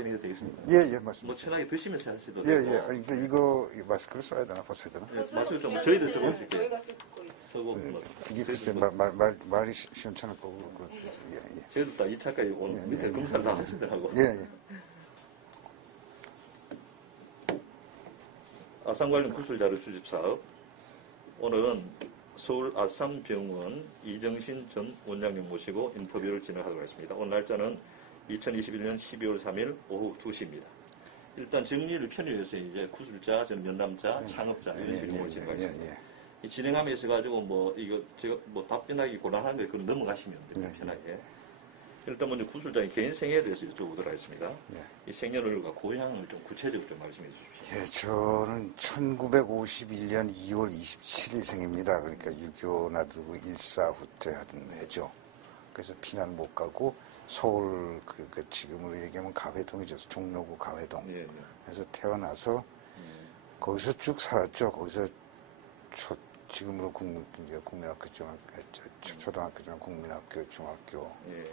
진행이 되겠습니다. 예, 맞습니다. 뭐 편하게 드시면서 하시도 예, 되고. 예. 근데 이거 마스크를 써야 되나, 벗어야 되나? 네, 마스크 좀 저희들 쓰고 있을게요. 저희가 쓰고 있어요. 쓰고 뭐 이게 글쎄, 말이 시원찮을 거고, 예, 예. 저희도 딱 2차까지 오늘 밑에 검사를 다 하시더라고. 예, 예. 아산 관련 구술 자료 수집 사업. 오늘은 서울 아산병원 이정신 전 원장님 모시고 인터뷰를 진행하도록 하겠습니다. 오늘 날짜는 2021년 12월 3일 오후 2시입니다. 일단 정리를 편의해서 이제 구술자, 저는 면담자, 창업자 이런 식으로 진행하겠습니다. 이 진행함에 있어가지고 뭐 이거 제가 뭐 답변하기 곤란한데 그건 넘어가시면 됩니다. 편하게. 일단 먼저 구술자의 개인 생애에 대해서 여쭤보도록 하겠습니다. 이 생년월일과 고향을 좀 구체적으로 좀 말씀해 주십시오. 예, 저는 1951년 2월 27일 생입니다. 그러니까 6.25 놔두고 일사후퇴 하던 해죠. 그래서 피난 못 가고 서울 그 지금으로 얘기하면 가회동이죠. 종로구 가회동. 예, 예. 그래서 태어나서 거기서 쭉 살았죠. 거기서 지금으로 국민학교, 초등학교, 국민학교, 중학교, 예.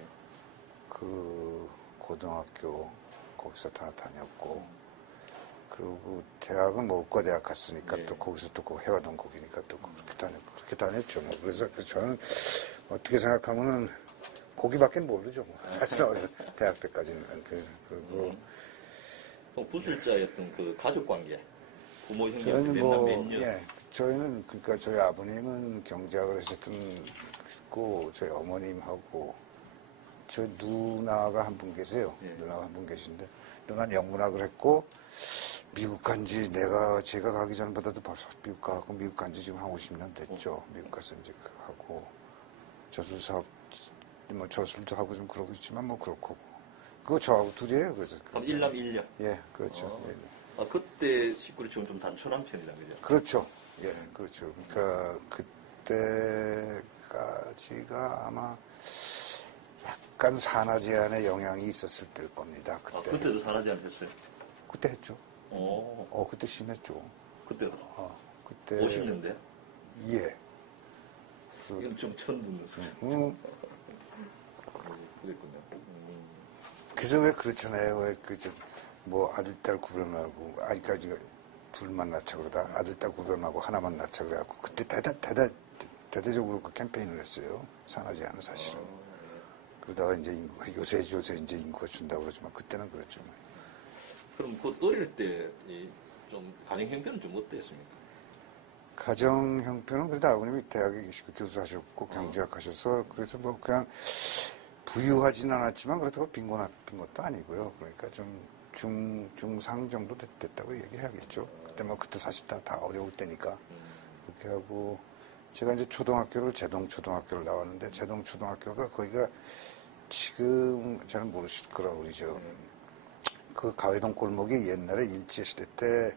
그 고등학교 거기서 다 다녔고, 그리고 대학은 뭐 의과대학 갔으니까 또 거기서 또 그 해화동 거기니까 또 그렇게 다녔죠. 뭐. 그래서 저는 어떻게 생각하면은 거기밖에 모르죠. 뭐. 사실 대학 때까지는. 그리고 구술자였던 그 가족 관계, 부모 형제한테 저희는 몇 년? 예, 저희는 그러니까 저희 아버님은 경제학을 하셨던 고 저희 어머님하고 저 누나가 한 분 계세요. 누나가 한 분 계신데, 누나는 영문학을 했고, 미국 간지 제가 가기 전보다도 벌써 미국 가고, 미국 간지 지금 한 50년 됐죠. 미국 가서 이제 하고, 저술 사업, 뭐 저술도 하고 좀 그러고 있지만 뭐 그렇고. 그거 저하고 둘이에요. 그래서. 그럼 1남 1녀? 예, 그렇죠. 예. 그때 식구를 지금 좀 단촐한 편이다, 그죠? 그렇죠. 예, 그렇죠. 그러니까 그때까지가 아마 약간 산하 제한의 영향이 있었을 때일 겁니다. 그때. 그때도 산하 제한 했어요? 그때 했죠. 그때 심했죠. 그때도? 그때. 50년대? 예. 이건 좀 처음 듣는 소리. 그랬군요. 그래서 왜 그렇잖아요. 왜 뭐 아들, 딸 구별하고, 아직까지 둘만 낳자 그러다 아들, 딸 구별하고 하나만 낳자 그래갖고, 그때 대대적으로 그 캠페인을 했어요. 산하 제한은 사실은. 그러다가 이제 요새 이제 인구가 준다고 그러지만, 그때는 그랬죠. 그럼 그 어릴 때 좀 가정 형편은 좀 어땠습니까? 가정 형편은 그래도 아버님이 대학에 계시고 교수하셨고 경제학 하셔서 그래서 뭐 그냥 부유하진 않았지만 그렇다고 빈곤한 것도 아니고요. 그러니까 좀 중상 정도 됐다고 얘기해야겠죠. 그때 사실 다 어려울 때니까. 그렇게 하고 제가 이제 제동초등학교를 나왔는데 제동초등학교가 거기가 지금 잘은 모르실 거라 그러죠. 그 가회동 골목이 옛날에 일제시대 때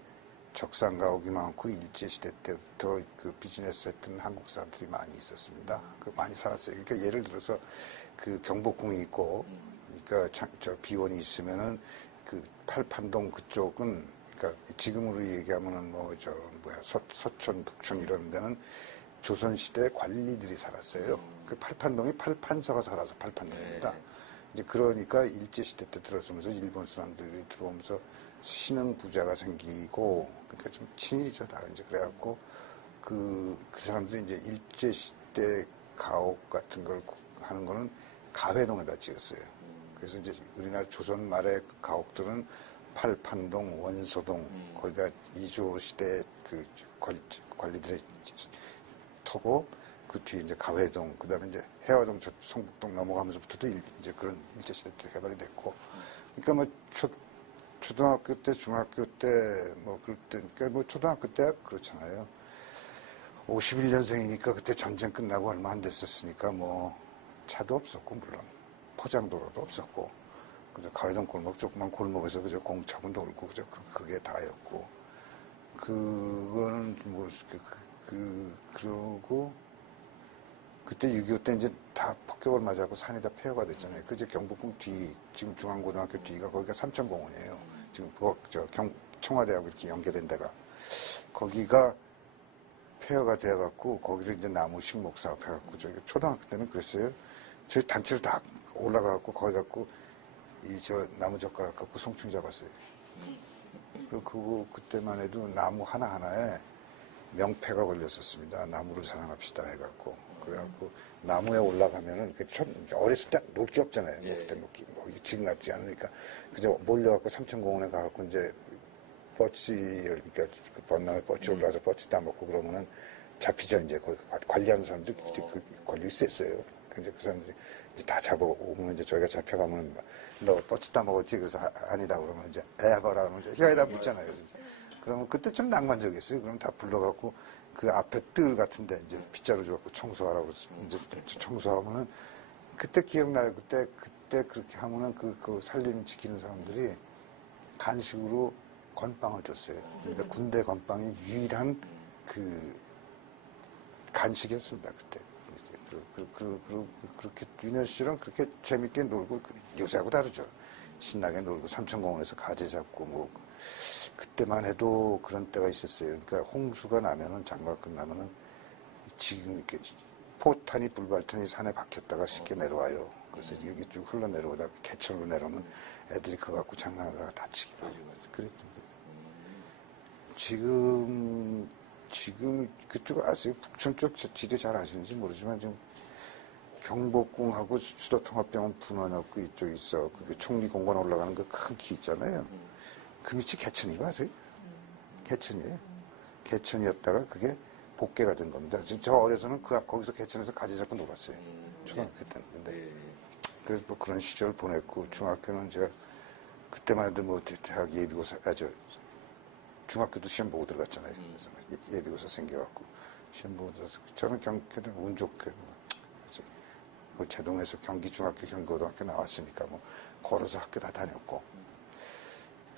적산가옥이 많고 일제시대 때부터 그 비즈니스 했던 한국 사람들이 많이 있었습니다. 많이 살았어요. 그러니까 예를 들어서 그 경복궁이 있고, 그러니까 비원이 있으면은 그 팔판동 그쪽은, 그러니까 지금으로 얘기하면은 서촌, 북촌 이런 데는 조선시대 관리들이 살았어요. 그 팔판동이 팔판서가 살아서 팔판동입니다. 이제 그러니까 일제시대 때 들어서면서 일본 사람들이 들어오면서 신흥 부자가 생기고, 그러니까 좀 친이죠, 다. 이제 그래갖고, 그 사람들이 이제 일제시대 가옥 같은 걸 하는 거는 가회동에다 지었어요. 그래서 이제 우리나라 조선 말의 가옥들은 팔판동, 원서동, 거기가 이조 시대 그 관리들의 터고, 그 뒤에 이제 가회동, 그 다음에 이제 해화동, 성북동 넘어가면서부터도 이제 그런 일제시대 때 개발이 됐고. 그러니까 뭐 초등학교 때, 중학교 때, 뭐 그럴 때, 그러니까 뭐 초등학교 때 그렇잖아요. 51년생이니까 그때 전쟁 끝나고 얼마 안 됐었으니까 뭐 차도 없었고, 물론. 포장도로도 없었고. 그저 가회동 골목, 조그만 골목에서 그저 공차분 돌고, 그저 그게 다였고. 그거는 그러고, 그때 6.25 때 이제 다 폭격을 맞아갖고 산이 다 폐허가 됐잖아요. 그 이제 경복궁 뒤, 지금 중앙고등학교 뒤가 거기가 삼천공원이에요. 지금 청와대하고 이렇게 연계된 데가. 거기가 폐허가 돼갖고, 거기를 이제 나무식 목사업 해갖고, 저기 초등학교 때는 그랬어요. 저희 단체로 다 올라가갖고, 거기 갖고, 저 나무젓가락 갖고 송충이 잡았어요. 그리고 그때만 해도 나무 하나하나에 명패가 걸렸었습니다. 나무를 사랑합시다 해갖고. 그래갖고 나무에 올라가면은 어렸을 때 놀 게 없잖아요. 뭐 그때 뭐 지금 같지 않으니까 그저 몰려갖고 삼천공원에 가갖고 이제 그러니까 그 번나무 뻗치 올라가서 뻗치 따먹고 그러면은 잡히죠. 이제 거기 관리하는 사람들 걸려 있었어요. 근데 그 사람들이 이제 다 잡아오면 이제 저희가 잡혀가면 너 뻗치 따먹었지? 그래서 아니다 그러면 이제 해봐라 그러면 이제 혀에다 묻잖아요. 진짜. 그러면 그때 좀 낭만적이었어요. 그럼 다 불러갖고 그 앞에 뜰 같은데 이제 빗자루 줘갖고 청소하라고 그래서 이제 청소하면은 그때 기억나요. 그때 그렇게 하면은 그 살림 지키는 사람들이 간식으로 건빵을 줬어요. 그러니까 군대 건빵이 유일한 그 간식이었습니다. 그때. 그렇게 윤현 씨랑 그렇게 재밌게 놀고 요새하고 다르죠. 신나게 놀고 삼천공원에서 가재 잡고 뭐 그때만 해도 그런 때가 있었어요. 그러니까 홍수가 나면은 장마가 끝나면은 지금 이렇게 포탄이 불발탄이 산에 박혔다가 쉽게 내려와요. 그래서 여기 쭉 흘러내려오다가 개천으로 내려오면 애들이 그거 갖고 장난하다가 다치기도 하고 그랬던데. 지금 그쪽 아세요? 북촌 쪽 지대 잘 아시는지 모르지만 지금 경복궁하고 수도통합병원 분원역구 이쪽에 있어. 그게 총리공원 올라가는 그 큰 키 있잖아요. 그 밑이 개천인 거 아세요? 개천이에요. 개천이었다가 그게 복개가 된 겁니다. 저 어려서는 거기서 개천에서 가지 잡고 놀았어요. 초등학교 때는. 근데 그래서 뭐 그런 시절 보냈고 중학교는 제가 그때만 해도 뭐 대학 예비고사 중학교도 시험 보고 들어갔잖아요. 그래서 예비고사 생겨갖고 시험 보고 들어서 저는 경기도 운 좋게 뭐 제동에서 경기중학교, 경기고등학교 나왔으니까 뭐 걸어서 학교 다 다녔고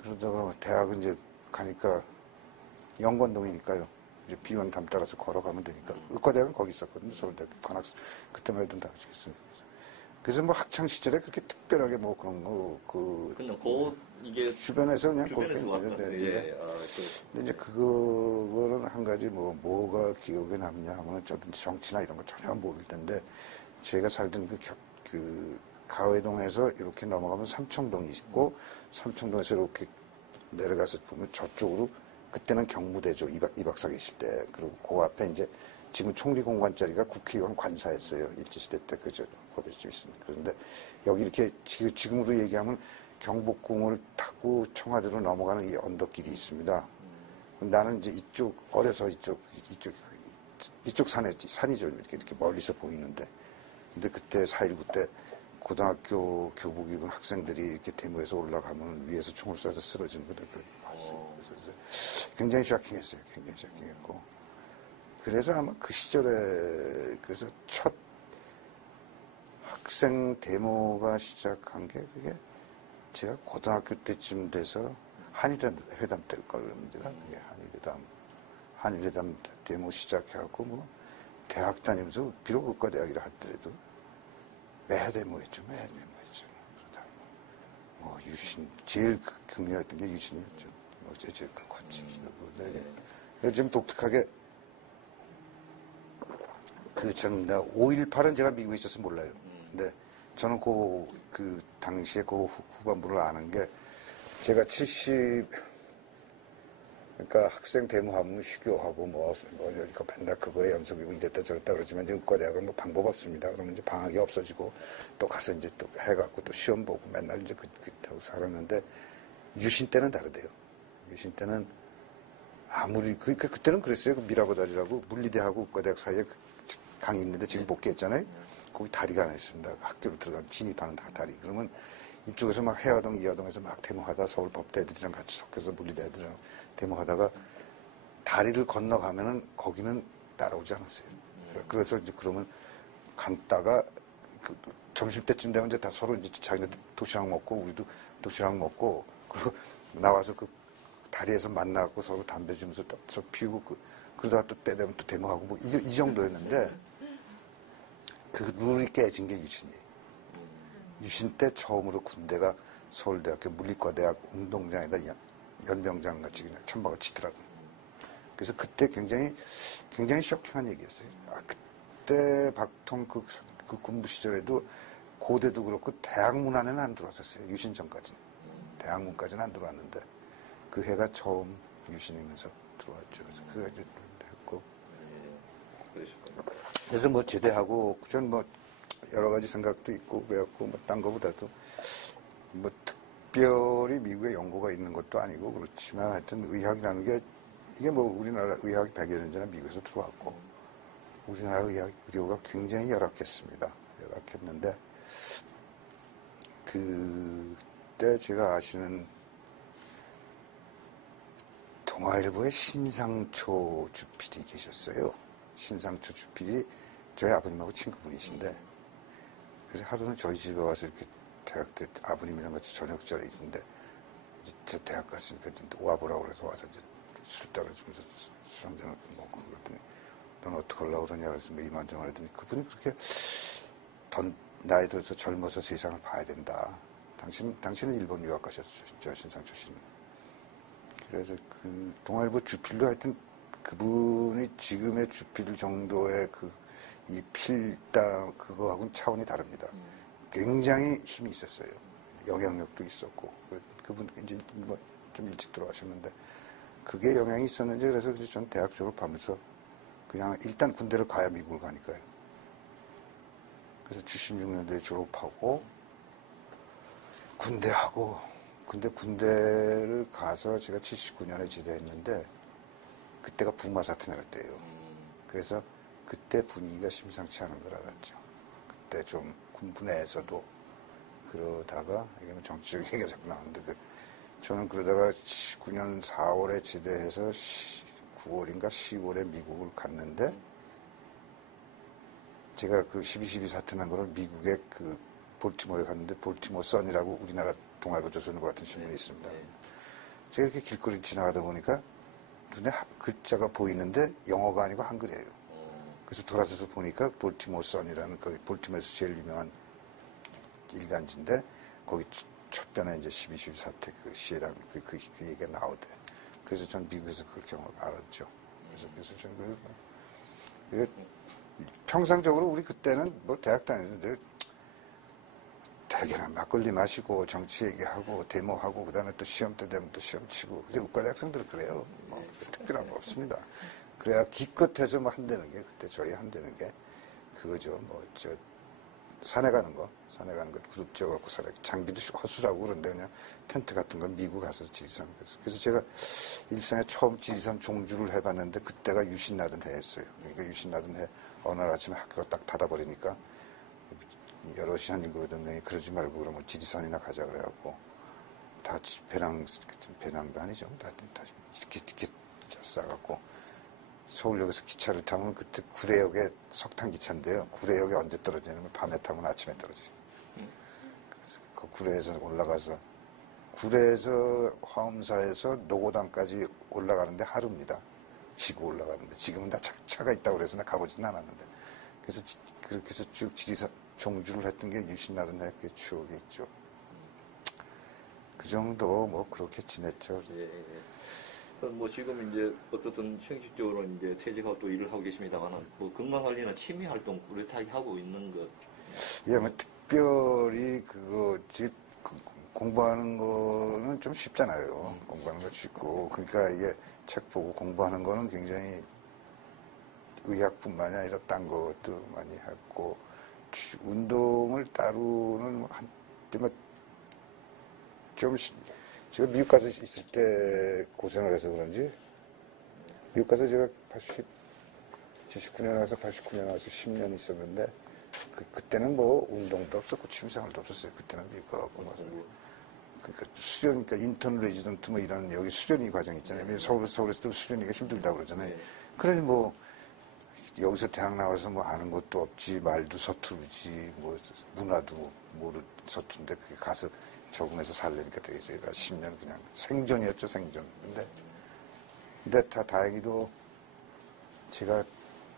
그러다가 대학은 이제 가니까 영건동이니까요. 이제 비원 담 따라서 걸어가면 되니까 의과대학은 거기 있었거든요. 서울대학교 관학사 그때만 해도 다 있었어요. 그래서 뭐 학창 시절에 그렇게 특별하게 뭐 그런 거 그냥 이게 주변에서 그냥 주변에서 왔던 예. 근데 이제 그거는 한 가지 뭐가 기억에 남냐 하면은 저도 정치나 이런 거 전혀 모를 텐데 저희가 살던 그 가회동에서 이렇게 넘어가면 삼청동이 있고 삼청동에서 이렇게 내려가서 보면 저쪽으로 그때는 경무대죠. 이박사 계실 때. 그리고 그 앞에 이제 지금 총리공관자리가 국회의원 관사였어요. 일제시대 때 그저 법에서 좀 있습니다. 그런데 여기 이렇게 지금으로 얘기하면 경복궁을 타고 청와대로 넘어가는 이 언덕길이 있습니다. 나는 이제 어려서 이쪽 산이죠. 이렇게 멀리서 보이는데. 근데 그때 4.19 때 고등학교 교복 입은 학생들이 이렇게 데모에서 올라가면 위에서 총을 쏴서 쓰러지는 걸 봤어요. 그래서 굉장히 쇼킹했어요. 굉장히 쇼킹했고. 그래서 아마 그 시절에, 그래서 첫 학생 데모가 시작한 게 그게 제가 고등학교 때쯤 돼서 한일회담 때일 겁니다. 그게 한일회담 데모 시작해갖고 뭐 대학 다니면서 비록 의과대학이라 하더라도 매데모였죠. 그러다 뭐 유신 제일 극렬했던 게 유신이었죠. 뭐 제일 컸지. 네. 좀 독특하게 저는 5.18은 제가 미국에 있어서 몰라요. 근데 저는 그 당시에 그 후반부를 아는 게 제가 그러니까 학생 데모하면 휴교하고 그러니까 맨날 그거에 연속이고 이랬다 저랬다 그러지만 이제 의과대학은 뭐 방법 없습니다. 그러면 이제 방학이 없어지고 또 가서 이제 또 해갖고 또 시험 보고 맨날 이제 그렇게 살았는데 유신 때는 다르대요. 유신 때는 아무리 그때는 그랬어요. 그 미라보다리라고 물리대하고 의과대학 사이에 강이 있는데 지금 복귀했잖아요. 거기 다리가 하나 있습니다. 학교로 들어가면 진입하는 다리. 그러면 이쪽에서 막 해화동, 이화동에서 막 데모하다 서울 법대 애들이랑 같이 섞여서 물리대 애들이랑 데모하다가 다리를 건너가면은 거기는 따라오지 않았어요. 그래서 이제 그러면 갔다가 점심때쯤 되면 이제 다 서로 이제 자기네 도시락 먹고 우리도 도시락 먹고 그리고 나와서 그 다리에서 만나갖고 서로 담배 주면서 서로 피우고 그러다가 또 때 되면 또 데모하고 뭐 이 정도였는데 그 룰이 깨진 게 유신이에요. 유신 때 처음으로 군대가 서울대학교 물리과대학 운동장에다 연병장 같이 그냥 천막을 치더라고요. 그래서 그때 굉장히 쇼킹한 얘기였어요. 그때 박통 그 군부 시절에도 고대도 그렇고 대학문 안에는 안 들어왔었어요. 유신 전까지는. 대학문까지는 안 들어왔는데 그 해가 처음 유신이면서 들어왔죠. 그래서 그가 이제 했고. 그러셨군요. 그래서 뭐 제대하고 전 뭐 여러 가지 생각도 있고 그래갖고 뭐 딴 거보다도 뭐 특별히 미국에 연고가 있는 것도 아니고 그렇지만 하여튼 의학이라는 게 이게 뭐 우리나라 의학이 100여 년 전에 미국에서 들어왔고 우리나라 의료가 굉장히 열악했습니다. 열악했는데 그때 제가 아시는 동아일보의 신상초 주필이 계셨어요. 신상초 주필이 저희 아버님하고 친구분이신데 그래서 하루는 저희 집에 와서 이렇게 대학 때 아버님이랑 같이 저녁 자리에 있는데 저 대학 갔으니까 와보라고 그래서 와서 이제 술 따라주면서 술 한잔 먹고 그랬더니 넌 어떻게 하려고 그러냐 그래서 뭐 이만저만 했더니 그분이 그렇게 나이 들어서 젊어서 세상을 봐야 된다. 당신은 일본 유학 가셨죠, 진짜 신상초 씨는. 그래서 그 동아일보 주필로 하여튼 그분이 지금의 주필 정도의 이 필당 그거하고는 차원이 다릅니다. 굉장히 힘이 있었어요. 영향력도 있었고 그분 이제 뭐 좀 일찍 돌아가셨는데 그게 영향이 있었는지 그래서 전 대학 졸업하면서 그냥 일단 군대를 가야 미국을 가니까요. 그래서 76년도에 졸업하고 근데 군대를 가서 제가 79년에 제대했는데 그때가 부마 사태 날 때예요. 그래서 그때 분위기가 심상치 않은 걸 알았죠. 그때 좀 군부 내에서도 그러다가 이게 뭐 정치적 얘기가 자꾸 나오는데 저는 그러다가 79년 4월에 제대해서 9월인가 10월에 미국을 갔는데 제가 그 12.12 사태 난 거를 미국의 그 볼티모어에 갔는데 볼티모어 선이라고 우리나라 동아일보 조선일보 같은 신문이 있습니다. 제가 이렇게 길거리 지나가다 보니까 눈에 글자가 보이는데 영어가 아니고 한글이에요. 그래서 돌아서서 보니까 볼티모어 선이라는 그 볼티모어에서 제일 유명한 일간지인데 거기 첫 편에 이제 12.12 사태 그 시에다 그 얘기가 나오대. 그래서 전 미국에서 그걸 알았죠. 그래서 저는 평상적으로 우리 그때는 뭐 대학 다니는데 대개는 막걸리 마시고 정치 얘기하고 데모하고 그다음에 또 시험 때 되면 또 시험 치고 근데 의과대 학생들은 그래요. 뭐 특별한 거 없습니다. 그래야 기껏해서 뭐 한다는 게 그때 저희 한다는 게 그거죠. 뭐 산에 가는 거 그룹 지어갖고 장비도 허술하고 그런데 그냥 텐트 같은 건 미국 가서 지리산 그래서 제가 일생에 처음 지리산 종주를 해봤는데 그때가 유신 나던 해였어요. 그러니까 유신 나던 해 어느 날 아침에 학교가 딱 닫아버리니까 여럿이 한 7-8명이 그러지 말고 그러면 지리산이나 가자 그래갖고 다 배낭도 아니죠. 다 이렇게 싸갖고 서울역에서 기차를 타면 그때 구례역에 석탄 기차인데요. 구례역에 언제 떨어지냐면 밤에 타면 아침에 떨어져요. 그래서 그 구례에서 올라가서 구례에서 화엄사에서 노고단까지 올라가는데 하루입니다. 지구 올라가는데 지금은 다 차가 있다고 그래서 나 가보지는 않았는데 그래서 그렇게 해서 쭉 지리산 종주를 했던 게 유신 나던 해 그 추억이 있죠. 그 정도 뭐 그렇게 지냈죠. 예. 뭐 지금 이제 어쨌든 형식적으로 이제 퇴직하고 또 일을 하고 계십니다만은 뭐 건강 관리나 취미 활동 뚜렷하게 하고 있는 것. 예, 뭐 특별히 공부하는 거는 좀 쉽잖아요. 공부하는 거 쉽고 그러니까 이게 책 보고 공부하는 거는 굉장히 의학뿐만이 아니라 딴 것도 많이 했고 운동을 따로는 뭐 좀 제가 미국 가서 있을 때 고생을 해서 그런지 미국 가서 제가 79년에 와서 89년에 와서 10년 있었는데 그때는 뭐 운동도 없었고 취미생활도 없었어요. 그때는 미국 가고 막 그러니까 수련, 그러니까 인턴 레지던트 뭐 이런 여기 수련이 과정 있잖아요. 서울에서도 수련이가 힘들다고 그러잖아요. 그러니 뭐 여기서 대학 나와서 뭐 아는 것도 없지, 말도 서투르지, 뭐 문화도 서툰데 그게 가서 적응해서 살려니까 되게 저희가 10년 그냥 생존이었죠, 생존. 근데 다 다행히도 제가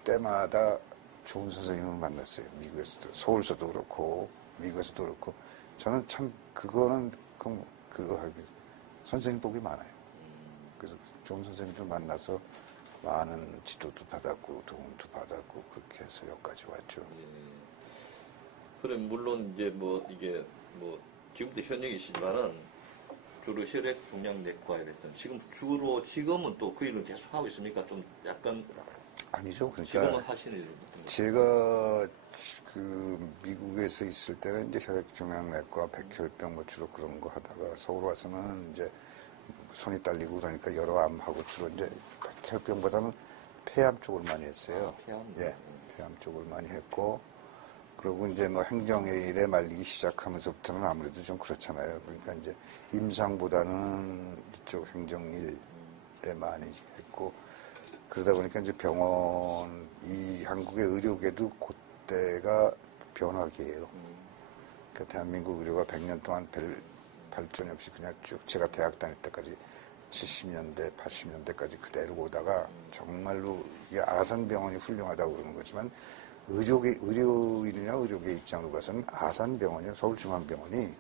때마다 좋은 선생님을 만났어요. 미국에서도, 서울에서도 그렇고, 미국에서도 그렇고. 저는 참 그거 하기 선생님 복이 많아요. 그래서 좋은 선생님들 만나서 많은 지도도 받았고 도움도 받았고 그렇게 해서 여기까지 왔죠. 그럼 물론 이제 뭐 이게 뭐 지금도 현역이시지만은 주로 혈액종양내과에 됐던 지금은 또 그 일을 계속 하고 있습니까? 좀 약간 아니죠. 그러니까 지금은 하시는 일. 제가 그 미국에서 있을 때가 이제 혈액종양내과, 백혈병 뭐 주로 그런 거 하다가 서울 와서는 이제 손이 딸리고 그러니까 여러 암하고 주로 이제 백혈병보다는 폐암 쪽을 많이 했어요. 폐암? 예, 폐암 쪽을 많이 했고, 그리고 이제 뭐 행정일에 말리기 시작하면서부터는 아무래도 좀 그렇잖아요. 그러니까 이제 임상보다는 이쪽 행정일에 많이 했고, 그러다 보니까 이제 병원, 이 한국의 의료계도 그때가 변화기예요. 그러니까 대한민국 의료가 100년 동안 발전 없이 그냥 쭉 제가 대학 다닐 때까지 70년대, 80년대까지 그대로 오다가 정말로 이게 아산병원이 훌륭하다고 그러는 거지만 의료인이나 의료계 입장으로 봐서는 아산병원이요, 서울중앙병원이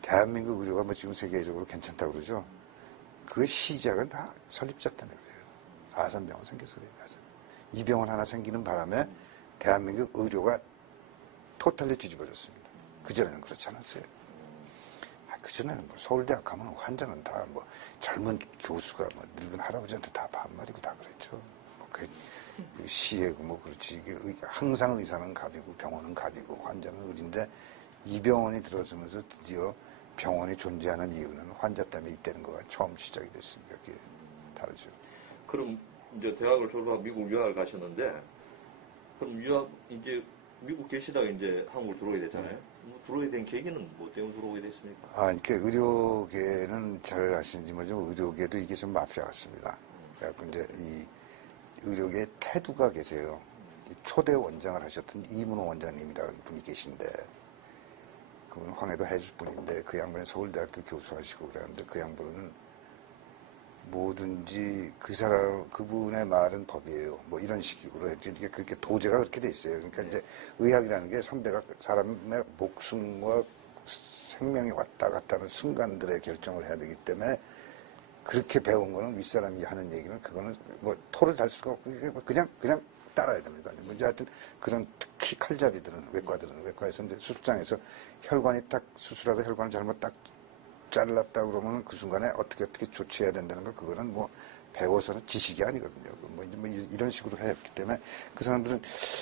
대한민국 의료가 뭐 지금 세계적으로 괜찮다고 그러죠. 그 시작은 다 설립자 때문에 그래요. 아산병원 생겨서 그래요. 이 병원 하나 생기는 바람에 대한민국 의료가 토탈리 뒤집어졌습니다. 그전에는 그렇지 않았어요. 그전에는 뭐 서울대학 가면 환자는 다 뭐 젊은 교수가 뭐 늙은 할아버지한테 다 반말이고 다 그랬죠. 뭐 그 시해고 뭐 그렇지. 이게 항상 의사는 갑이고 병원은 갑이고 환자는 을인데 이 병원이 들어서면서 드디어 병원이 존재하는 이유는 환자 때문에 있다는 거가 처음 시작이 됐으니까 그게 다르죠. 그럼 이제 대학을 졸업하고 미국 유학을 가셨는데 그럼 유학 이제 미국 계시다가 이제 한국으로 들어오게 됐잖아요. 뭐 들어오게 된 계기는 뭐 때문에 들어오게 됐습니까? 이렇게 의료계는 잘 아시는지 모르지만 의료계도 이게 좀 마피아 같습니다. 그래갖고 이제 이 의료계에 태두가 계세요. 초대 원장을 하셨던 이문호 원장님이라는 분이 계신데 그분 황해도 해주 분인데 그 양반이 서울대학교 교수하시고 그랬는데 그 양반은 뭐든지 그분의 말은 법이에요. 뭐 이런 식으로 이게 그렇게 도제가 그렇게 돼 있어요. 그러니까 이제 의학이라는 게 선배가 사람의 목숨과 생명이 왔다 갔다 하는 순간들의 결정을 해야 되기 때문에 그렇게 배운 거는 윗사람이 하는 얘기는 그거는 뭐 토를 달 수가 없고 그냥 따라야 됩니다. 먼저 하여튼 그런 특히 칼잡이들은 외과에서 이제 수술장에서 혈관이 딱 수술하다 혈관을 잘못 딱 잘랐다 그러면 그 순간에 어떻게 조치해야 된다는 거 그거는 뭐 배워서는 지식이 아니거든요. 뭐 이런 식으로 했기 때문에 그 사람들은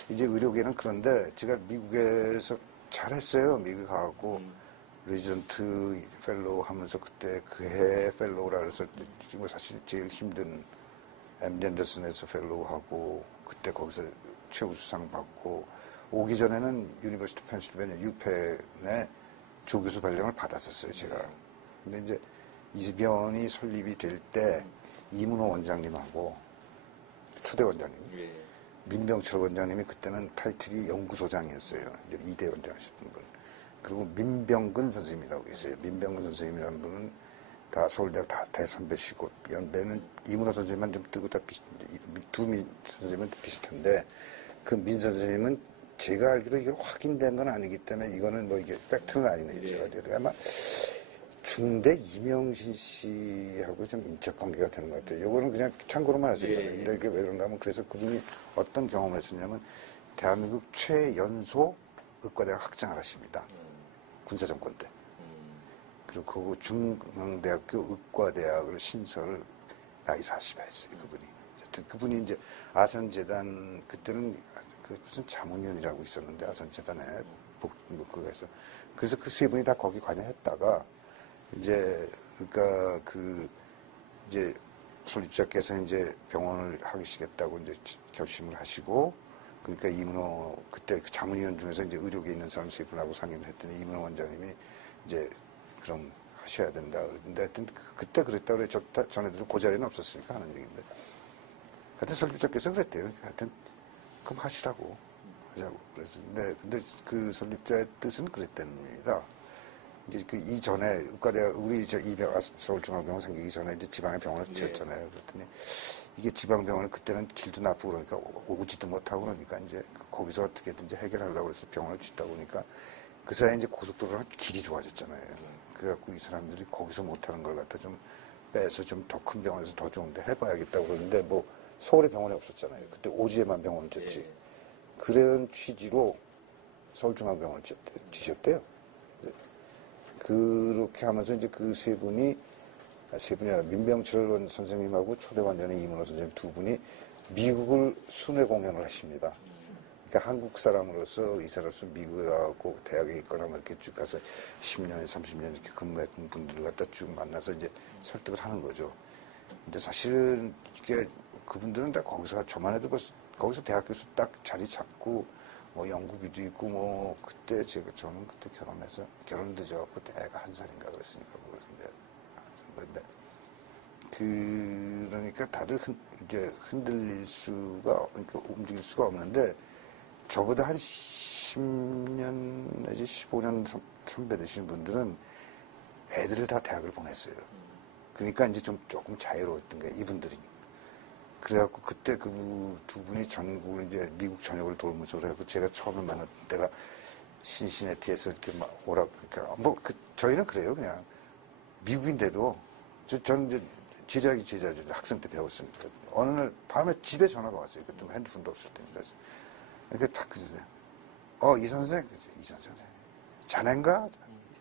이제 의료계는 그런데 제가 미국에서 잘했어요. 미국 가고 레지던트 펠로우 하면서 그때 그 해 펠로우라 그래서 지금 사실 제일 힘든 MD 앤더슨에서 펠로우 하고 그때 거기서 최우수상 받고 오기 전에는 유니버시티 펜실베니아 유펜의 조교수 발령을 받았었어요. 제가. 근데 이제 이 병원이 설립이 될 때 이문호 원장님하고 초대 원장님, 민병철 원장님이 그때는 타이틀이 연구소장이었어요. 이제 2대 원장 하셨던 분. 그리고 민병근 선생님이라고 계세요. 민병근 선생님이라는 분은 다 서울대학 다 대선배시고 연배는 이문호 선생님만 좀 뜨고 다 두 선생님은 비슷한데 그 민 선생님은 제가 알기로 이게 확인된 건 아니기 때문에 이거는 뭐 이게 팩트는 아니네요. 제가 아마 중대 이명신 씨하고 좀 인적 관계가 되는 것 같아요. 요거는 그냥 참고로만 하세요. 근데 이게 왜 그런가 하면 그래서 그분이 어떤 경험을 했었냐면 대한민국 최연소 의과대학 학장을 하십니다. 군사정권 때. 그리고 그 중앙대학교 의과대학을 신설을 나이 40에 했어요. 그분이. 하여튼 그분이 이제 아산재단 그때는 그 무슨 자문위원이라고 있었는데 아산재단에 그거에서 그래서 그 세 분이 다 거기 관여했다가 이제 그러니까 그 이제 설립자께서 이제 병원을 하시겠다고 이제 결심을 하시고 그러니까 이문호 그때 그 자문위원 중에서 이제 의료계에 있는 사람 세 분하고 상의를 했더니 이문호 원장님이 이제 그럼 하셔야 된다 그랬는데 하여튼 그때 그랬다 그래 전에도 그 자리는 없었으니까 하는 얘기인데 하여튼 설립자께서 그랬대요. 하여튼 그럼 하시라고 하자고 그래서 근데 그 설립자의 뜻은 그랬답니다. 이제 그 이전에 의과대학 우리 서울중앙병원 생기기 전에 이제 지방의 병원을 지었잖아요. 그랬더니 이게 지방병원은 그때는 길도 나쁘고 그러니까 오지도 못하고 그러니까 이제 거기서 어떻게든지 해결하려고 해서 병원을 짓다 보니까 그 사이에 이제 고속도로가 길이 좋아졌잖아요. 그래갖고 이 사람들이 거기서 못하는 걸 갖다 좀 빼서 좀 더 큰 병원에서 더 좋은데 해봐야겠다고 그러는데 뭐 서울에 병원이 없었잖아요. 그때 오지에만 병원을 짓지. 그런 취지로 서울중앙병원을 지셨대요. 그렇게 하면서 이제 그 세 분이 아니라 민병철 선생님하고 초대관전의 이문호 선생님 두 분이 미국을 순회 공연을 하십니다. 그러니까 한국 사람으로서 의사로서 미국에 가고 대학에 있거나 뭐 이렇게 쭉 가서 10년에 30년 이렇게 근무했던 분들을 갖다 쭉 만나서 이제 설득을 하는 거죠. 근데 사실은 이게 그분들은 다 거기서 저만 해도 벌써 거기서 대학교에서 딱 자리 잡고 뭐 연구비도 있고 뭐 그때 저는 그때 결혼도 저고 대가 한 살인가 그랬으니까 뭐 그런데 그러니까 다들 이제 흔들릴 수가 그러니까 움직일 수가 없는데 저보다 한 10년 내지 15년 선배 되시는 분들은 애들을 다 대학을 보냈어요. 그러니까 이제 조금 자유로웠던 게 이분들이. 그래갖고 그때 그 두 분이 전국을 이제 미국 전역을 돌면서 그래갖고 제가 처음에 만났던 때가 신시내티에서 이렇게 막 오라고 그러니까 뭐 저희는 그래요 그냥 미국인데도 저는 이제 제자죠 학생 때 배웠으니까 어느 날 밤에 집에 전화가 왔어요. 그때 뭐 핸드폰도 없을 때니까 그러니까 딱 그러세요. 이 선생 자넨가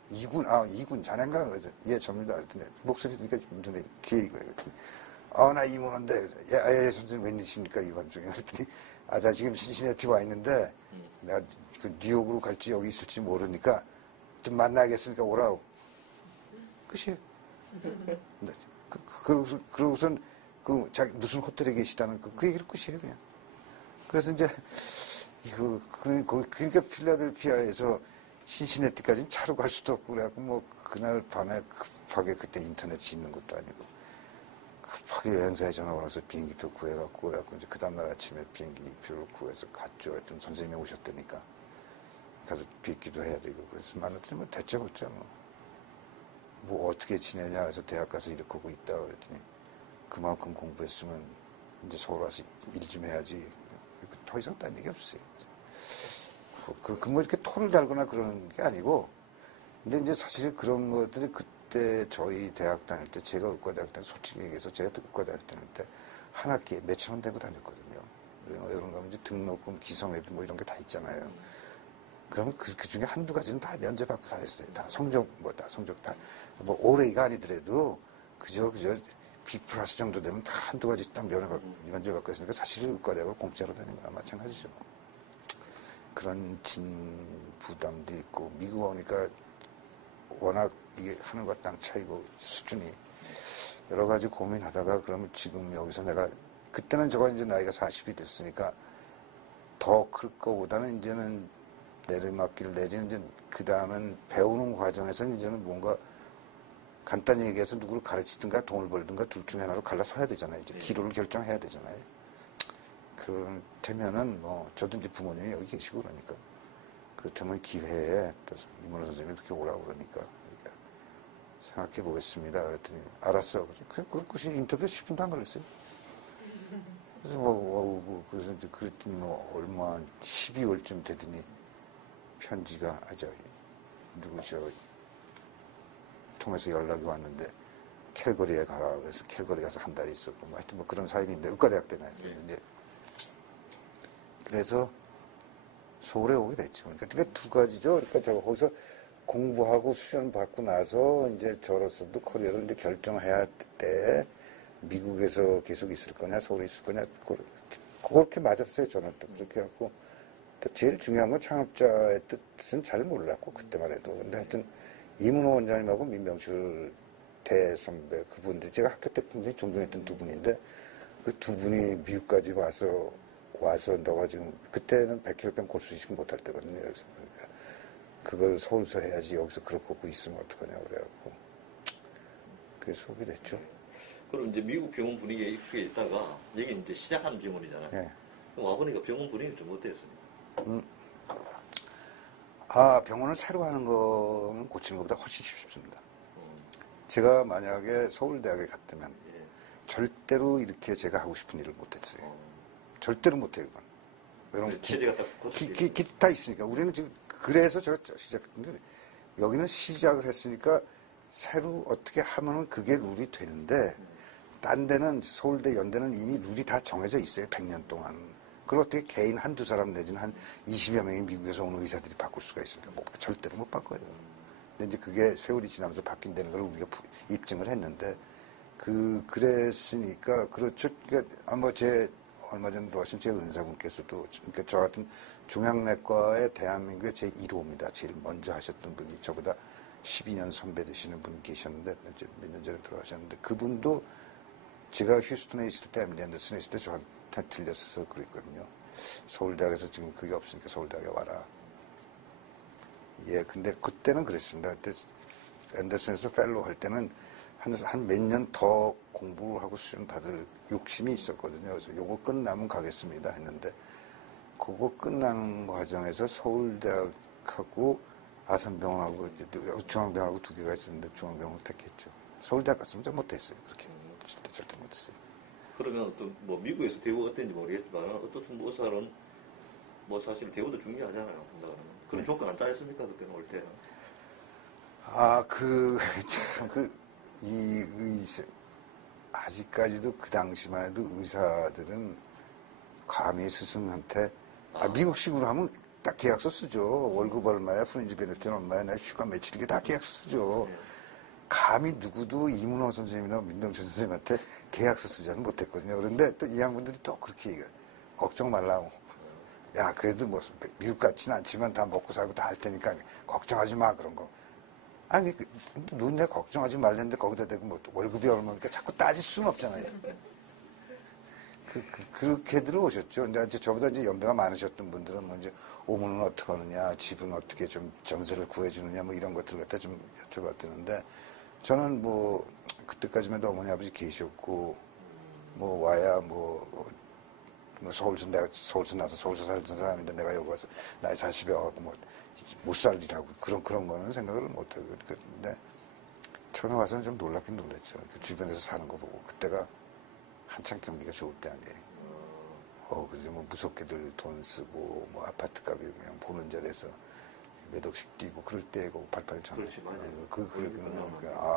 이군 자넨가 그러죠. 예 접니다. 그랬더니 목소리 들으니까 눈에 귀에 익어요. 나 이문호인데, 예, 선생님 웬일이십니까, 이관중에. 그랬더니, 나 지금 신시내티 와 있는데, 내가 그 뉴욕으로 갈지 여기 있을지 모르니까, 좀 만나야겠으니까 오라고. 끝이에요. 그러고선, 자기 무슨 호텔에 계시다는 그 얘기를 끝이에요, 그냥. 그래서 이제, 그러니까 필라델피아에서 신시내티까지는 차로 갈 수도 없고, 그래갖고 뭐, 그날 밤에 급하게 그때 인터넷이 있는 것도 아니고, 급하게 여행사에 전화가 와서 비행기표 구해갖고 그래갖고 이제 그 다음날 아침에 비행기표를 구해서 갔죠. 하여튼 선생님이 오셨다니까 가서 뵙기도 해야 되고 그래서 만났더니 뭐 대체고짜 뭐 어떻게 지내냐 해서 대학 가서 이렇게 있다 그랬더니 그만큼 공부했으면 이제 서울 와서 일 좀 해야지. 더 이상 딴 얘기 없어요. 뭐 이렇게 토를 달거나 그러는 게 아니고 근데 이제 사실 그런 것들이 그때 저희 대학 다닐 때 제가 의과대학 다닐 때 솔직히 얘기해서 제가 의과대학 다닐 때 한 학기에 몇천 원 내고 다녔거든요. 이런 거 이제 등록금, 기성회비 뭐 이런 게 다 있잖아요. 그러면 그 중에 한두 가지는 다 면제받고 다녔어요. 다 성적 뭐 올해가 아니더라도 그저 B 플러스 정도 되면 다 한두 가지 딱 면제받고 했으니까 사실은 의과대학을 공짜로 다닌 거나 마찬가지죠. 그런 부담도 있고 미국 오니까 워낙 이게 하늘과 땅 차이고 수준이 여러 가지 고민하다가 그러면 지금 여기서 내가 그때는 저가 이제 나이가 40이 됐으니까 더 클 거보다는 이제는 내리막길 내지는 이제 그 다음엔 배우는 과정에서는 이제는 뭔가 간단히 얘기해서 누구를 가르치든가 돈을 벌든가 둘 중에 하나로 갈라서야 되잖아요. 이제 기로를 결정해야 되잖아요. 그렇다면은 뭐 저도 이제 부모님이 여기 계시고 그러니까 그렇다면 기회에 또 이문호 선생님이 그렇게 오라고 그러니까 생각해 보겠습니다. 그랬더니 알았어. 그것이 인터뷰 10분도 안 걸렸어요. 그래서 그래서 이제 그랬더니 얼마 12월쯤 되더니 편지가 통해서 연락이 왔는데 캘거리에 가라. 그래서 캘거리 가서 한 달 있었고 하여튼 뭐 그런 사연인데 의과대학 때문에 이제 그래서 서울에 오게 됐죠. 그러니까 두 가지죠. 그러니까 저 거기서 공부하고 수련 받고 나서 이제 저로서도 커리어를 이제 결정해야 할 때 미국에서 계속 있을 거냐 서울에 있을 거냐 그렇게 맞았어요. 저는 또 그렇게 해갖고 제일 중요한 건 창업자의 뜻은 잘 몰랐고 그때만 해도 근데 하여튼 이문호 원장님하고 민병철 대선배 그분들 제가 학교 때 굉장히 존경했던 두 분인데 그 두 분이 미국까지 와서 너가 지금 그때는 백혈병 골수식 못할 때거든요. 여기서 그러니까 그걸 서울서 해야지 여기서 그렇고 있으면 어떡하냐 그래갖고 그래서 오게 됐죠. 그럼 이제 미국 병원 분위기에 익숙해 있다가 여기 이제 시작하는 병원이잖아요. 네. 그럼 와보니까 병원 분위기는 좀 어땠습니까? 병원을 새로 하는 거는 고치는 것보다 훨씬 쉽습니다. 제가 만약에 서울대학에 갔다면 절대로 이렇게 제가 하고 싶은 일을 못했어요. 절대로 못해요, 이건. 왜냐면 기타 있으니까. 우리는 지금, 그래서 제가 시작했는데, 여기는 시작을 했으니까, 새로 어떻게 하면은 그게 룰이 되는데, 딴 데는, 서울대, 연대는 이미 룰이 다 정해져 있어요, 100년 동안. 그걸 어떻게 개인 한두 사람 내지는 한 20여 명이 미국에서 온 의사들이 바꿀 수가 있습니까? 뭐, 절대로 못 바꿔요. 근데 이제 그게 세월이 지나면서 바뀐다는 걸 우리가 입증을 했는데, 그랬으니까, 그렇죠. 그러니까, 얼마 전에 돌아가신 제 은사분께서도, 그러니까 저 같은 종양내과의 대한민국의 제1호입니다. 제일 먼저 하셨던 분이 저보다 12년 선배 되시는 분이 계셨는데, 몇 년 전에 돌아가셨는데, 그분도 제가 휴스턴에 있을 때, MD 앤더슨에 있을 때 저한테 들렸어서 그랬거든요. 서울대학에서 지금 그게 없으니까 서울대학에 와라. 예, 근데 그때는 그랬습니다. 그때 앤더슨에서 펠로우 할 때는 한 몇 년 더 공부하고 수준 받을 욕심이 있었거든요. 그래서 요거 끝나면 가겠습니다 했는데, 그거 끝나는 과정에서 서울대학하고 아산병원하고 중앙병원하고 두 개가 있었는데 중앙병원을 택했죠. 서울대학 갔으면 좀 못했어요. 그렇게. 절대 못했어요. 그러면 어떤, 뭐, 미국에서 대우가 어땠는지 모르겠지만, 어떻든 뭐 의사는, 뭐 사실 대우도 중요하잖아요. 그런 네. 조건 안 짜였습니까? 그때는 올 때는. 아직까지도 그 당시만 해도 의사들은 감히 스승한테, 미국식으로 하면 딱 계약서 쓰죠. 월급 얼마야, 프린지 베네핏 얼마야, 나 휴가 며칠, 이게 다 계약서 쓰죠. 감히 누구도 이문호 선생님이나 민병철 선생님한테 계약서 쓰지는 못했거든요. 그런데 또 이 양분들이 또 그렇게 얘기해요. 걱정 말라고. 야, 그래도 뭐, 미국 같지는 않지만 다 먹고 살고 다 할 테니까 걱정하지 마, 그런 거. 아니, 누군가 걱정하지 말랬는데 거기다 대고 뭐 월급이 얼마니까 자꾸 따질 수는 없잖아요. 그렇게 들어오셨죠. 근데 이제 저보다 이제 연배가 많으셨던 분들은 뭐 이제 오문은 어떻게 하느냐, 집은 어떻게 좀 전세를 구해주느냐, 뭐 이런 것들 갖다 좀 여쭤봤다는데, 저는 뭐, 그때까지만 해도 어머니 아버지 계셨고, 뭐 와야 서울서 나서 서울서 살던 사람인데 내가 여기 와서 나이 40에 와갖고 뭐, 못 살리라고 그런 거는 생각을 못하고 그랬는데, 처음에 와서는 좀 놀랍긴 놀랐죠. 그 주변에서 사는 거 보고. 그때가 한창 경기가 좋을 때 아니에요. 그래서 뭐 무섭게들 돈 쓰고, 뭐 아파트 값이 그냥 보는 자리에서 몇 억씩 뛰고 그럴 때고 88천. 그렇지, 맞아요.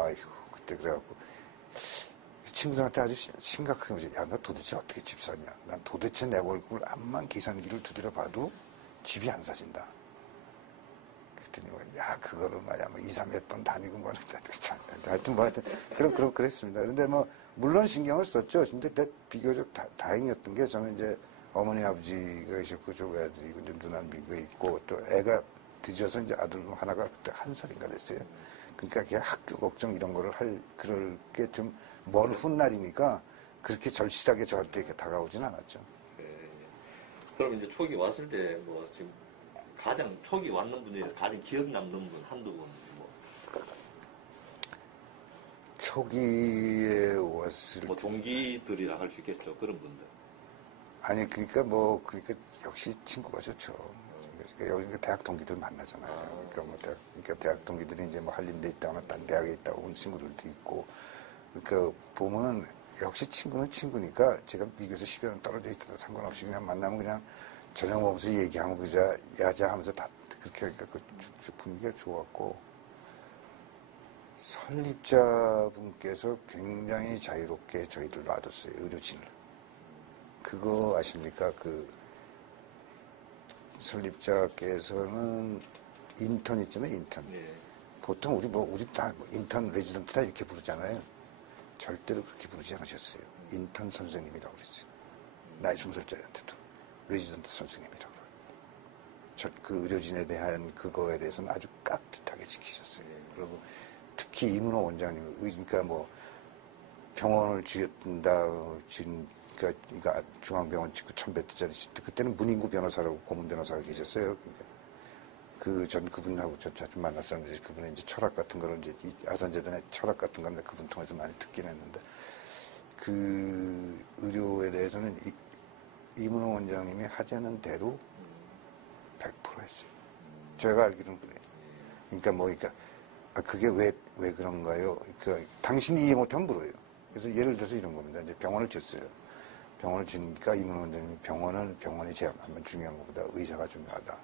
아이고, 그때 그래갖고. 친구들한테 아주 심각하게 오지. 야, 너 도대체 어떻게 집 사냐? 난 도대체 내 월급을 암만 계산기를 두드려 봐도 집이 안 사진다. 그랬더니, 야, 그거를 말이야, 뭐, 2, 3몇 번 다니고 뭐, 하여튼 뭐, 그랬습니다. 근데 뭐, 물론 신경을 썼죠. 근데 비교적 다행이었던 게, 저는 이제 어머니 아버지가 계셨고, 저 애들이고, 이제 누나는 미국에 있고, 또 애가 늦어서 이제 아들 하나가 그때 1살인가 됐어요. 그러니까 그게 학교 걱정 이런 거를 그럴 게 좀 먼 훗날이니까 그렇게 절실하게 저한테 이렇게 다가오진 않았죠. 네. 그럼 이제 초기 왔을 때, 뭐, 지금 가장 초기 왔는 분 중에서 가장 기억 남는 분, 한두 분, 뭐. 초기에 왔을 뭐, 동기들이라 할 수 있겠죠. 그런 분들. 아니, 그러니까 역시 친구가 좋죠. 여기 대학 동기들 만나잖아요. 그러니까 대학 동기들이 이제 뭐 한림대 있다거나 딴 대학에 있다고 온 친구들도 있고. 그러니까 보면은 역시 친구는 친구니까 제가 미국에서 10여 년 떨어져 있다도 상관없이 그냥 만나면 그냥 저녁 먹으면서 얘기하고 그자 야자 하면서 다 그렇게 하니까 그 분위기가 좋았고. 설립자분께서 굉장히 자유롭게 저희를 놔뒀어요. 의료진을. 그거 아십니까? 설립자께서는 인턴 있잖아요, 인턴. 네. 보통 우리 다 인턴, 레지던트 다 이렇게 부르잖아요. 절대로 그렇게 부르지 않으셨어요. 인턴 선생님이라고 그랬어요. 나이 20살짜리한테도. 레지던트 선생님이라고 그래요. 그 의료진에 대한 그거에 대해서는 아주 깍듯하게 지키셨어요. 그리고 특히 이문호 원장님, 그러니까 뭐 병원을 그러니까 중앙병원 짓고 1,100대짜리 짓고 그때는 문인구 변호사라고 고문 변호사가 계셨어요. 그러니까 전 그분하고 자주 만났었는데 그분의 이제 철학 같은 거를 이제 아산재단의 철학 같은 거를 그분 통해서 많이 듣긴 했는데 그 의료에 대해서는 이문호 원장님이 하자는 대로 100% 했어요. 제가 알기로는 그래요. 그러니까 그게 왜 그런가요? 그러니까 당신이 이해 못하면 물어요. 그래서 예를 들어서 이런 겁니다. 이제 병원을 짓어요. 병원을 짓니까 이문호 원장님이 병원이 제일 중요한 것보다 의사가 중요하다.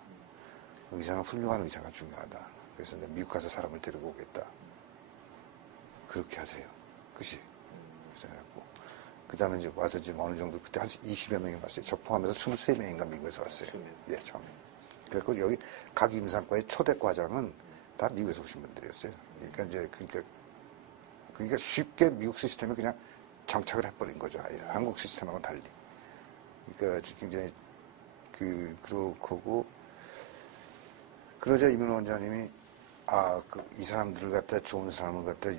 의사는 훌륭한 의사가 중요하다. 그래서 내가 미국 가서 사람을 데리고 오겠다. 그렇게 하세요. 그치? 그래서 그 다음에 이제 와서 지금 어느 정도, 그때 한 20여 명이 왔어요. 저 포함해서 23명인가 미국에서 왔어요. 예, 처음에. 그래서 여기 각 임상과의 초대 과장은 다 미국에서 오신 분들이었어요. 그러니까 쉽게 미국 시스템에 그냥 정착을 해버린 거죠. 아예 한국 시스템하고 달리. 그러니까 굉장히 그러고 그러자 이민 원장님이 이 사람들을 갖다 좋은 사람을 갖다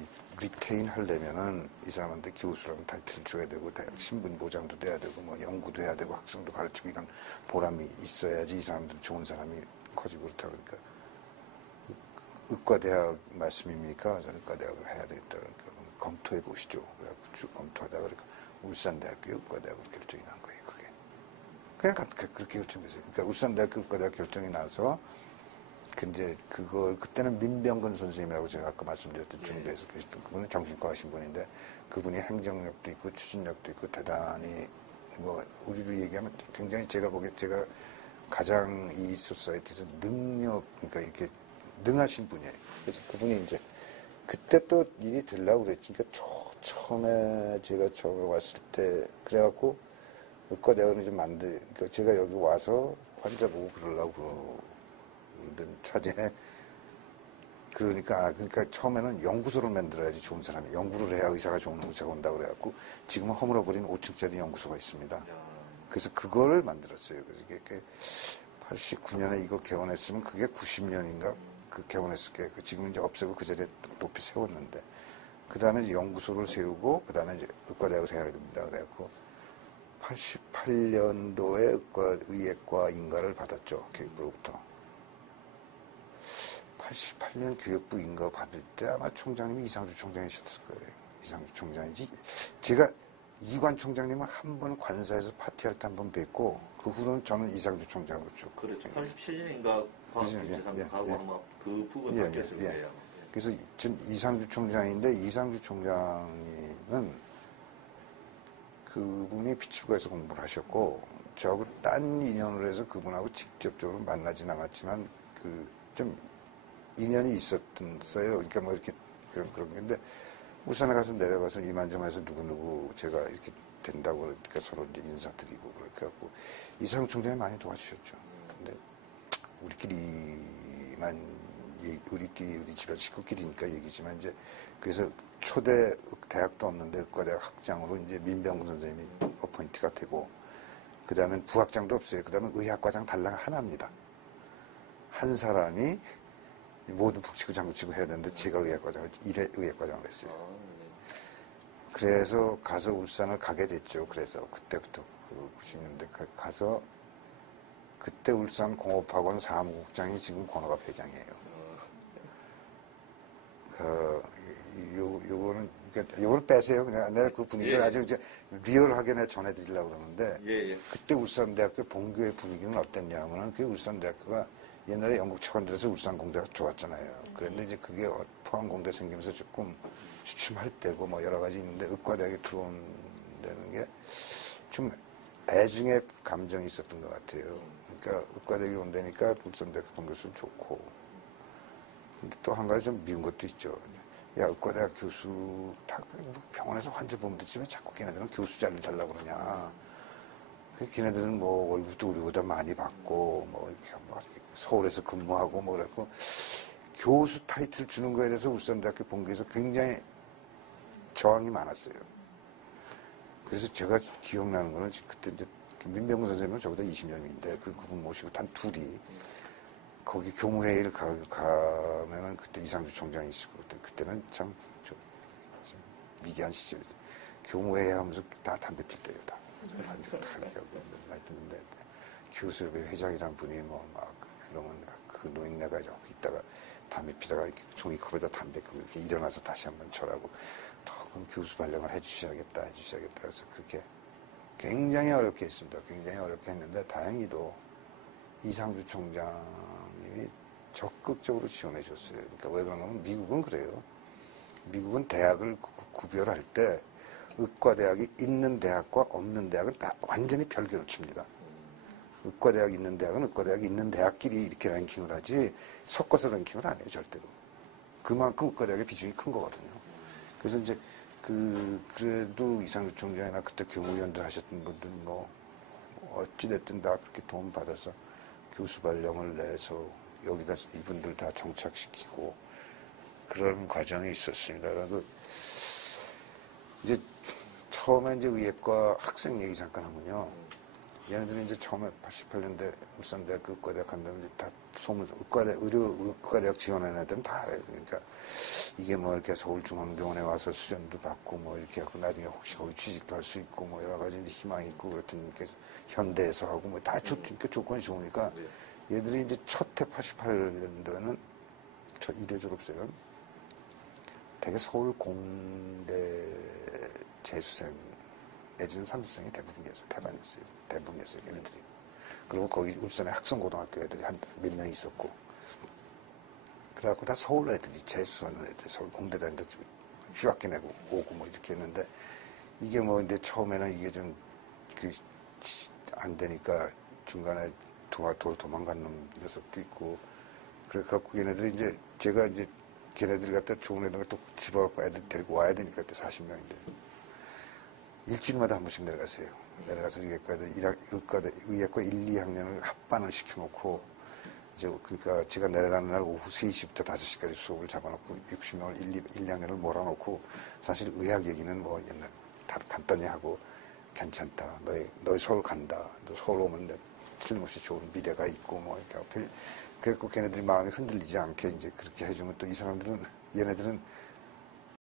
리테인 하려면은 이 사람한테 교수라는 타이틀을 줘야 되고 대학 신분 보장도 돼야 되고 뭐 연구도 해야 되고 학생도 가르치고 이런 보람이 있어야지 이 사람들 좋은 사람이 커지고 그렇다 그러니까 의과대학 말씀입니까? 저는 의과대학을 해야 되겠다 그러니까 검토해 보시죠. 그래갖고 쭉 검토하다가 그러니까 울산대학교 의과대학으로 결정이 난 거예요. 그냥 그렇게 결정됐어요. 그러니까 울산대학교 의과대학 결정이 나서 근데 그때는 민병근 선생님이라고 제가 아까 말씀드렸던 중대에서 계셨던 그분은 정신과 하신 분인데 그분이 행정력도 있고 추진력도 있고 대단히 뭐 우리로 얘기하면 굉장히 제가 가장 이 소사이티에서 그러니까 이렇게 능하신 분이에요. 그래서 그분이 이제 그때 또 일이 되려고 그랬지. 그러니까 처음에 제가 왔을 때 그래갖고 의과대학을 좀 그러니까 제가 여기 와서 환자 보고 그러려고 그러던 차제에 그러니까 처음에는 연구소를 만들어야지 좋은 사람이 연구를 해야 의사가 좋은 의사가 온다고 그래갖고 지금은 허물어버린 5층짜리 연구소가 있습니다. 그래서 그거를 만들었어요. 그래서 이게 89년에 이거 개원했으면 그게 90년인가 그 개원했을 게 지금 이제 없애고 그 자리에 높이 세웠는데 그 다음에 이제 연구소를 세우고 그 다음에 이제 의과대학을 해야 됩니다. 그래갖고 88년도에 의학과 인가를 받았죠. 교육부로부터. 88년 교육부 인가 받을 때 아마 총장님이 이상주 총장이셨을 거예요. 이상주 총장인지. 제가 이관 총장님은 한 번 관사에서 파티할 때 한 번 뵙고 그 후로는 저는 이상주 총장으로 쭉. 그렇죠. 87년인가 과학기재상하고 그 부분 바뀌었을 거예요. 그래서 전 이상주 총장인데 이상주 총장님은 그분이 피치부가에서 공부를 하셨고 저하고 딴 인연으로 해서 그분하고 직접적으로 만나진 않았지만 좀 인연이 있었어요. 그러니까 뭐 이렇게 그런 건데 울산에 가서 내려가서 이만정에서 누구누구 제가 이렇게 된다고 그러니까 서로 이제 인사드리고 그렇게 갖고 이상우 총장이 많이 도와주셨죠. 근데 우리 집안 식구끼리니까 얘기지만 이제 그래서 초대 대학도 없는데 의과대학 학장으로 이제 민병근 선생님이 어포인트가 되고 그 다음엔 부학장도 없어요. 그 다음에 의학과장 달랑 하나입니다. 한 사람이 모든 북치고 장구치고 해야 되는데 제가 의학과장을 1회 의학과장을 했어요. 그래서 가서 울산을 가게 됐죠. 그래서 그때부터 90년대 가서 그때 울산 공업학원 사무국장이 지금 권호갑 회장이에요. 요거는 빼세요. 그냥 내가 그 분위기를 아주 이제 리얼하게 내가 전해드리려고 그러는데 그때 울산대학교 본교의 분위기는 어땠냐면은 그 울산대학교가 옛날에 영국 차관들에서 울산공대가 좋았잖아요. 그런데 이제 그게 포항공대 생기면서 조금 주춤할 때고 뭐 여러 가지 있는데 의과대학에 들어온다는 게 좀 애증의 감정이 있었던 것 같아요. 그러니까 의과대학에 온다니까 울산대학교 본교수는 좋고 근데 또 한 가지 좀 미운 것도 있죠. 야, 의과대학 교수 다 병원에서 환자 보면 되지 왜 자꾸 걔네들은 교수 자리를 달라고 그러냐. 걔네들은 뭐 월급도 우리보다 많이 받고 뭐 서울에서 근무하고 뭐 그랬고 교수 타이틀 주는 거에 대해서 울산대학교 본교에서 굉장히 저항이 많았어요. 그래서 제가 기억나는 거는 그때 이제 민병근 선생님은 저보다 20년 위인데 그분 모시고 단 둘이 거기 교무회의를 가면은 그때 이상주 총장이 있었고 그때는 참 미개한 시절이죠. 교무회의 하면서 다 담배 필 때예요. 다 이렇게 하고 많이 듣는데 교수협회 회장이란 분이 뭐 막 그러면 그 노인네가 있다가 담배 피다가 이렇게 종이컵에다 담배 끄고 이렇게 일어나서 다시 한번 절하고 그럼 교수 발령을 해주셔야겠다. 그래서 그렇게 굉장히 어렵게 했습니다. 굉장히 어렵게 했는데 다행히도 이상주 총장님이 적극적으로 지원해 줬어요. 그러니까 왜 그런가 하면 미국은 그래요. 미국은 대학을 구별할 때 의과대학이 있는 대학과 없는 대학은 다 완전히 별개로 칩니다. 의과대학이 있는 대학은 의과대학이 있는 대학끼리 이렇게 랭킹을 하지 섞어서 랭킹을 안 해요, 절대로. 그만큼 의과대학의 비중이 큰 거거든요. 그래서 이제 그래도 이상주 총장이나 그때 교무위원들 하셨던 분들 뭐, 어찌됐든 다 그렇게 도움 받아서 교수 발령을 내서 여기다 이분들 다 정착시키고 그런 과정이 있었습니다. 이제 처음에 이제 의예과 학생 얘기 잠깐 하면요. 얘네들은 이제 처음에 88년대 울산대학교 의과대학 간다면 이제 다 소문, 의과대학 지원하는 애들은 다 알아요. 그러니까 이게 뭐 이렇게 서울중앙병원에 와서 수련도 받고 뭐 이렇게 하고 나중에 혹시 거기 취직도 할 수 있고 뭐 여러 가지 희망이 있고 그렇더니 이렇게 현대에서 하고 뭐 다 조건이 좋으니까 얘들이 이제 첫해 88년도에는 저 1회 졸업생은 되게 서울 공대 재수생 내지는 삼수생이 대부분이었어요. 대부분이었어요. 걔네들이. 그리고 거기 울산에 학성고등학교 애들이 몇 명 있었고 그래갖고 다 서울 애들이 재수하는 애들 서울 공대 다니는데 휴학기 내고 오고 뭐 이렇게 했는데 이게 뭐 근데 처음에는 이게 좀 안 되니까 중간에 도로 도망간 놈 녀석도 있고 그래갖고 걔네들이 이제 제가 이제 걔네들 갖다 좋은 애들 또 집어갖고 애들 데리고 와야 되니까 그때 40명인데 일주일마다 한 번씩 내려갔어요. 내려가서 의예과 1, 2학년을 합반을 시켜놓고 이제 그러니까 제가 내려가는 날 오후 3시부터 5시까지 수업을 잡아놓고 60명을 1, 2학년을 몰아놓고 사실 의학 얘기는 뭐 옛날 다 간단히 하고 괜찮다. 너희 서울 간다. 너 서울 오면 틀림없이 좋은 미래가 있고 뭐 이렇게 그래갖고 걔네들이 마음이 흔들리지 않게 이제 그렇게 해주면 또 이 사람들은 얘네들은